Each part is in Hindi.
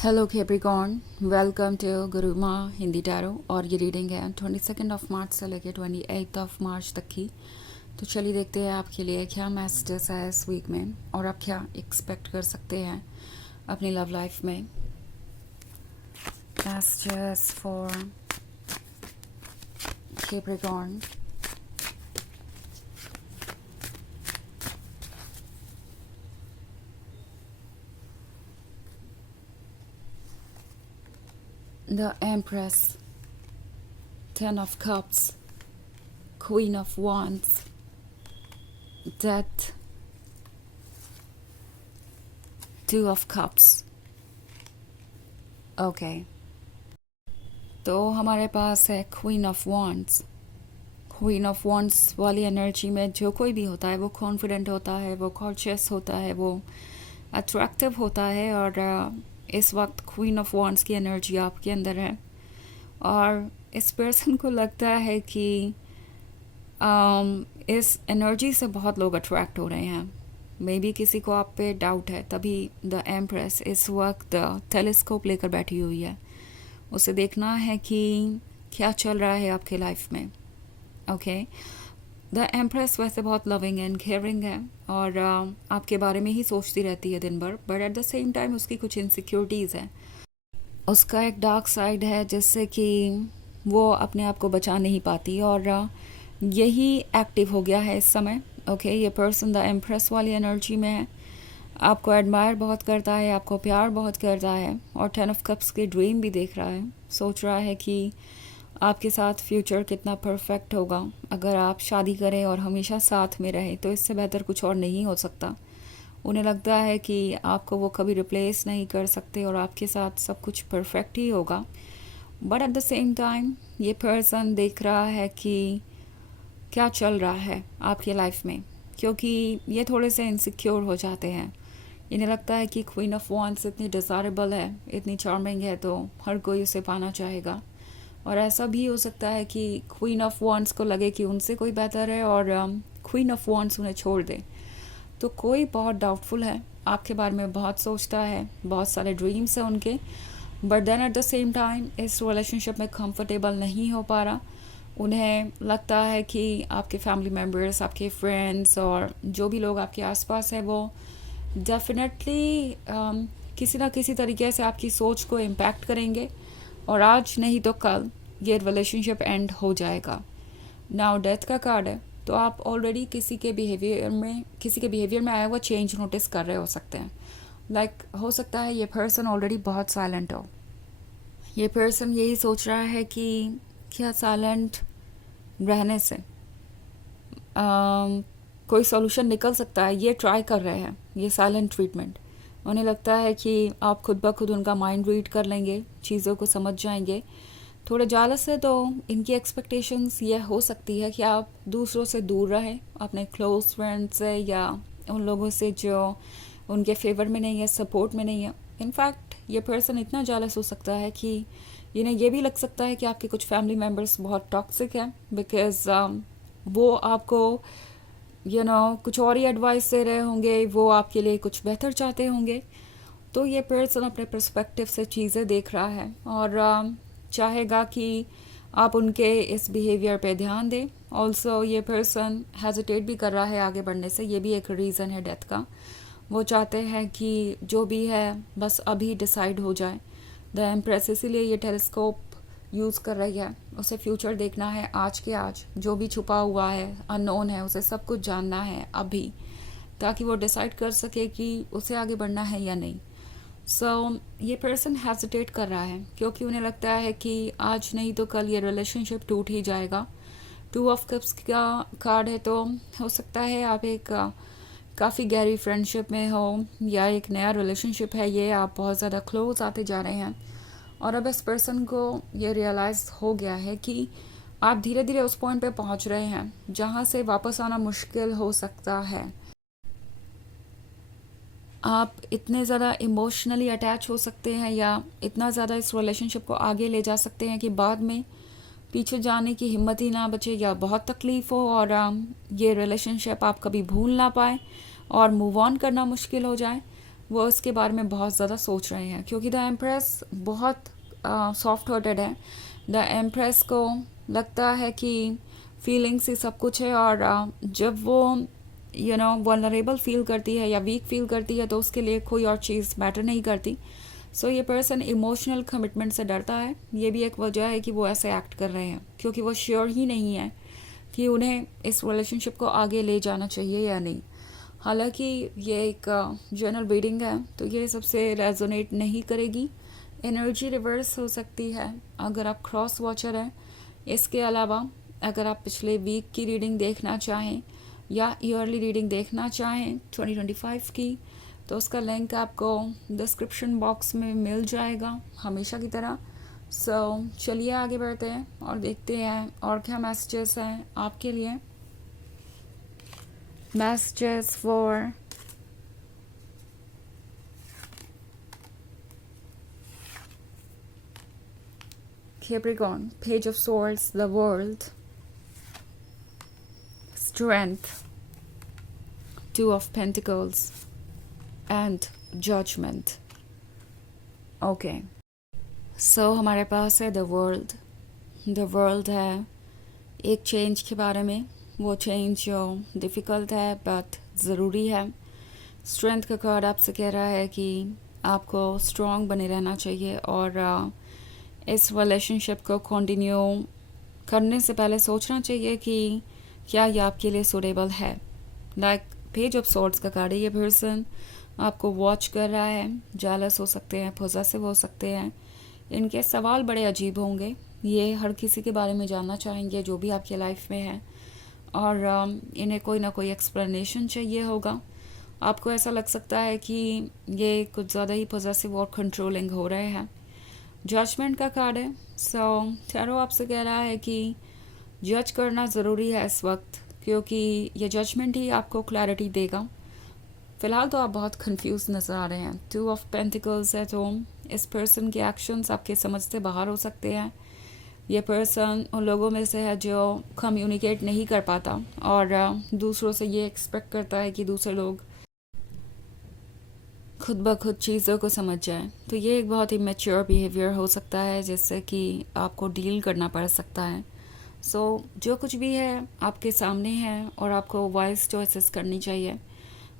हेलो Capricorn, वेलकम टू गुरु माँ हिंदी टैरो। और ये रीडिंग है 22 मार्च से लेकर 28 मार्च तक की। तो चलिए देखते हैं आपके लिए क्या मैसेजेस है इस वीक में और आप क्या एक्सपेक्ट कर सकते हैं अपनी लव लाइफ में। Messages for Capricorn। The empress, 10 of Cups, Queen of Wands, Death, 2 of Cups। Okay, तो हमारे पास है queen of wands. Queen of wands वाली एनर्जी में जो कोई भी होता है वो कॉन्फिडेंट होता है, वो कॉन्शियस होता है, वो अट्रैक्टिव होता है। और इस वक्त क्वीन ऑफ वॉन्ड्स की एनर्जी आपके अंदर है और इस पर्सन को लगता है कि इस एनर्जी से बहुत लोग अट्रैक्ट हो रहे हैं। मे बी किसी को आप पे डाउट है, तभी द एम्प्रेस इस वक्त टेलीस्कोप लेकर बैठी हुई है। उसे देखना है कि क्या चल रहा है आपके लाइफ में। ओके, द एम्प्रेस वैसे बहुत लविंग एंड केयरिंग है और आपके बारे में ही सोचती रहती है दिन भर, but at the same time उसकी कुछ इनसिक्योरिटीज़ हैं। उसका एक डार्क साइड है जिससे कि वो अपने आप को बचा नहीं पाती और यही एक्टिव हो गया है इस समय। ओके, ये पर्सन द एम्प्रेस वाली एनर्जी में है, आपको एडमायर बहुत करता है, आपको प्यार बहुत करता है और 10 of Cups के ड्रीम भी देख रहा है। सोच रहा है कि आपके साथ फ्यूचर कितना परफेक्ट होगा अगर आप शादी करें और हमेशा साथ में रहें, तो इससे बेहतर कुछ और नहीं हो सकता। उन्हें लगता है कि आपको वो कभी रिप्लेस नहीं कर सकते और आपके साथ सब कुछ परफेक्ट ही होगा। But at the same time ये पर्सन देख रहा है कि क्या चल रहा है आपकी लाइफ में, क्योंकि ये थोड़े से इनसिक्योर हो जाते हैं। इन्हें लगता है कि क्वीन ऑफ वॉन्ड्स इतनी डिज़ायरेबल है, इतनी चार्मिंग है, तो हर कोई उसे पाना चाहेगा। और ऐसा भी हो सकता है कि क्वीन ऑफ वॉन्ड्स को लगे कि उनसे कोई बेहतर है और क्वीन ऑफ वॉन्ड्स उन्हें छोड़ दे। तो कोई बहुत डाउटफुल है, आपके बारे में बहुत सोचता है, बहुत सारे ड्रीम्स हैं उनके, but then at the same time इस रिलेशनशिप में कंफर्टेबल नहीं हो पा रहा। उन्हें लगता है कि आपके फैमिली मेम्बर्स, आपके फ्रेंड्स और जो भी लोग आपके आसपास है वो डेफिनेटली किसी ना किसी तरीके से आपकी सोच को इम्पैक्ट करेंगे और आज नहीं तो कल ये रिलेशनशिप एंड हो जाएगा। नाउ डेथ का कार्ड है, तो आप ऑलरेडी किसी के बिहेवियर में आया हुआ चेंज नोटिस कर रहे हो सकते हैं। लाइक हो सकता है ये पर्सन ऑलरेडी बहुत साइलेंट हो। ये पर्सन यही सोच रहा है कि क्या साइलेंट रहने से कोई सॉल्यूशन निकल सकता है। ये ट्राई कर रहे हैं ये साइलेंट ट्रीटमेंट। उन्हें लगता है कि आप खुद ब खुद उनका माइंड रीड कर लेंगे, चीज़ों को समझ जाएंगे। थोड़े जालस है, तो इनकी एक्सपेक्टेशंस ये हो सकती है कि आप दूसरों से दूर रहें, अपने क्लोज फ्रेंड से या उन लोगों से जो उनके फेवर में नहीं है, सपोर्ट में नहीं है। इनफैक्ट ये पर्सन इतना जालस हो सकता है कि इन्हें ये भी लग सकता है कि आपके कुछ फैमिली मेम्बर्स बहुत टॉक्सिक हैं, बिकॉज वो आपको कुछ और ही एडवाइस दे रहे होंगे, वो आपके लिए कुछ बेहतर चाहते होंगे। तो ये पर्सन अपने पर्सपेक्टिव से चीज़ें देख रहा है और चाहेगा कि आप उनके इस बिहेवियर पे ध्यान दें। ऑल्सो ये पर्सन हेजिटेट भी कर रहा है आगे बढ़ने से, ये भी एक रीज़न है डेथ का। वो चाहते हैं कि जो भी है बस अभी डिसाइड हो जाए। द एम्प्रेस इसीलिए ये टेलीस्कोप यूज़ कर रही है, उसे फ्यूचर देखना है आज के आज। जो भी छुपा हुआ है, अननोन है, उसे सब कुछ जानना है अभी, ताकि वो डिसाइड कर सके कि उसे आगे बढ़ना है या नहीं। ये पर्सन हेजिटेट कर रहा है क्योंकि उन्हें लगता है कि आज नहीं तो कल ये रिलेशनशिप टूट ही जाएगा। 2 of Cups का कार्ड है, तो हो सकता है आप एक काफ़ी गहरी फ्रेंडशिप में हो या एक नया रिलेशनशिप है ये, आप बहुत ज़्यादा क्लोज आते जा रहे हैं और अब इस पर्सन को ये रियलाइज़ हो गया है कि आप धीरे धीरे उस पॉइंट पे पहुंच रहे हैं जहां से वापस आना मुश्किल हो सकता है। आप इतने ज़्यादा इमोशनली अटैच हो सकते हैं या इतना ज़्यादा इस रिलेशनशिप को आगे ले जा सकते हैं कि बाद में पीछे जाने की हिम्मत ही ना बचे या बहुत तकलीफ़ हो और ये रिलेशनशिप आप कभी भूल ना पाए और मूव ऑन करना मुश्किल हो जाए। वो इसके बारे में बहुत ज़्यादा सोच रहे हैं, क्योंकि द एम्प्रेस बहुत सॉफ्ट हार्टेड है। द एम्प्रेस को लगता है कि फीलिंग्स ही सब कुछ है, और जब वो वल्नरेबल फील करती है या वीक फील करती है तो उसके लिए कोई और चीज़ मैटर नहीं करती। सो ये पर्सन इमोशनल कमिटमेंट से डरता है। ये भी एक वजह है कि वो ऐसे एक्ट कर रहे हैं, क्योंकि वो श्योर ही नहीं है कि उन्हें इस रिलेशनशिप को आगे ले जाना चाहिए या नहीं। हालांकि ये एक जनरल रीडिंग है, तो ये सबसे रेजोनेट नहीं करेगी। एनर्जी रिवर्स हो सकती है अगर आप क्रॉस वॉचर हैं। इसके अलावा अगर आप पिछले वीक की रीडिंग देखना चाहें या ईयरली रीडिंग देखना चाहें 2025 की, तो उसका लिंक आपको डिस्क्रिप्शन बॉक्स में मिल जाएगा हमेशा की तरह। चलिए आगे बढ़ते हैं और देखते हैं और क्या मैसेजेस हैं आपके लिए। Messages for Capricorn, Page of Swords, the World, Strength, Two of Pentacles, and Judgment. Okay. So हमारे पास है द वर्ल्ड है एक चेंज के बारे में। वो चेंज जो डिफ़िकल्ट है बट ज़रूरी है। स्ट्रेंथ का कार्ड आपसे कह रहा है कि आपको स्ट्रॉन्ग बने रहना चाहिए, और इस रिलेशनशिप को कंटिन्यू करने से पहले सोचना चाहिए कि क्या ये आपके लिए सूटेबल है। लाइक पेज ऑफ सॉर्ड्स का कार्ड है। ये पर्सन आपको वॉच कर रहा है, जालस हो सकते हैं, पॉसेसिव हो सकते हैं। इनके सवाल बड़े अजीब होंगे। ये हर किसी के बारे में जानना चाहेंगे जो भी आपके लाइफ में है, और इन्हें कोई ना कोई एक्सप्लेनेशन चाहिए होगा। आपको ऐसा लग सकता है कि ये कुछ ज़्यादा ही पॉसेसिव और कंट्रोलिंग हो रहे हैं। जजमेंट का कार्ड है। टैरो आपसे कह रहा है कि जज करना ज़रूरी है इस वक्त, क्योंकि ये जजमेंट ही आपको क्लैरिटी देगा। फ़िलहाल तो आप बहुत कंफ्यूज नज़र आ रहे हैं। टू ऑफ पेंटिकल्स है, तो इस पर्सन के एक्शंस आपके समझ से बाहर हो सकते हैं। ये पर्सन उन लोगों में से है जो कम्युनिकेट नहीं कर पाता और दूसरों से ये एक्सपेक्ट करता है कि दूसरे लोग खुद ब खुद चीज़ों को समझ जाए। तो ये एक बहुत ही मैच्योर बिहेवियर हो सकता है जिससे कि आपको डील करना पड़ सकता है। जो कुछ भी है आपके सामने है और आपको वाइज चॉइसेस करनी चाहिए।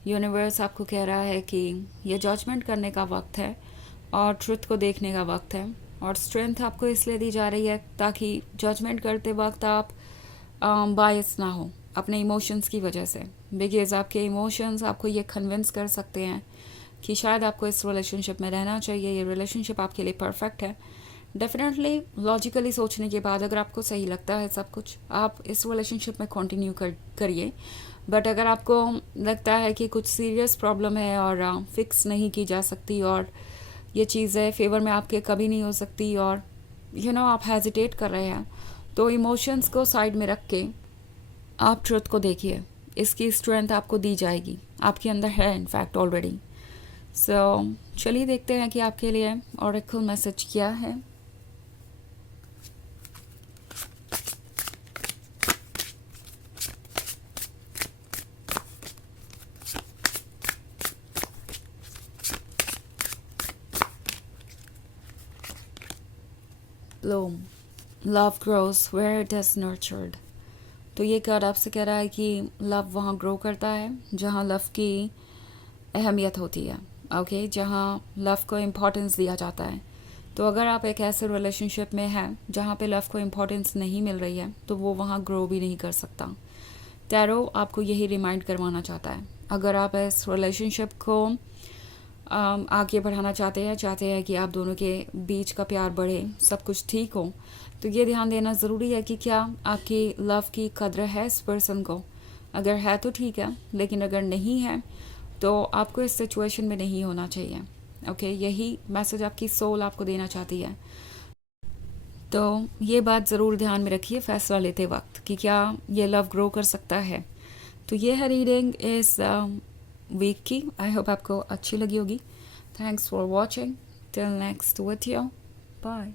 यूनिवर्स आपको कह रहा है कि ये जजमेंट करने का वक्त है और ट्रुथ को देखने का वक्त है, और स्ट्रेंथ आपको इसलिए दी जा रही है ताकि जजमेंट करते वक्त आप बायस ना हो अपने इमोशंस की वजह से, बिकॉज आपके इमोशंस आपको ये कन्विंस कर सकते हैं कि शायद आपको इस रिलेशनशिप में रहना चाहिए, ये रिलेशनशिप आपके लिए परफेक्ट है। डेफिनेटली लॉजिकली सोचने के बाद अगर आपको सही लगता है सब कुछ, आप इस रिलेशनशिप में कंटिन्यू करिए। बट अगर आपको लगता है कि कुछ सीरियस प्रॉब्लम है और फिक्स नहीं की जा सकती और ये चीज़ें फेवर में आपके कभी नहीं हो सकती, और आप हेजिटेट कर रहे हैं, तो इमोशंस को साइड में रख के आप ट्रुथ को देखिए। इसकी स्ट्रेंथ आपको दी जाएगी, आपके अंदर है इनफैक्ट ऑलरेडी। चलिए देखते हैं कि आपके लिए ऑरेकल मैसेज क्या है। Bloom, love grows where it is nurtured. तो ये कार्ड आपसे कह रहा है कि लव वहाँ ग्रो करता है जहाँ लव की अहमियत होती है। ओके, जहाँ लव को इम्पोर्टेंस दिया जाता है। तो अगर आप एक ऐसे रिलेशनशिप में हैं जहाँ पे लव को इम्पोर्टेंस नहीं मिल रही है, तो वो वहाँ ग्रो भी नहीं कर सकता। टैरो आपको यही रिमाइंड करवाना चाहता है। अगर आप इस रिलेशनशिप को आगे बढ़ाना चाहते हैं कि आप दोनों के बीच का प्यार बढ़े, सब कुछ ठीक हो, तो ये ध्यान देना ज़रूरी है कि क्या आपकी लव की कद्र है इस पर्सन को। अगर है तो ठीक है, लेकिन अगर नहीं है तो आपको इस सिचुएशन में नहीं होना चाहिए। ओके, यही मैसेज आपकी सोल आपको देना चाहती है। तो ये बात ज़रूर ध्यान में रखिए फैसला लेते वक्त कि क्या ये लव ग्रो कर सकता है। तो ये है रीडिंग इस वीक की। आई होप आपको अच्छी लगी होगी। Thanks for watching. Till next video, bye.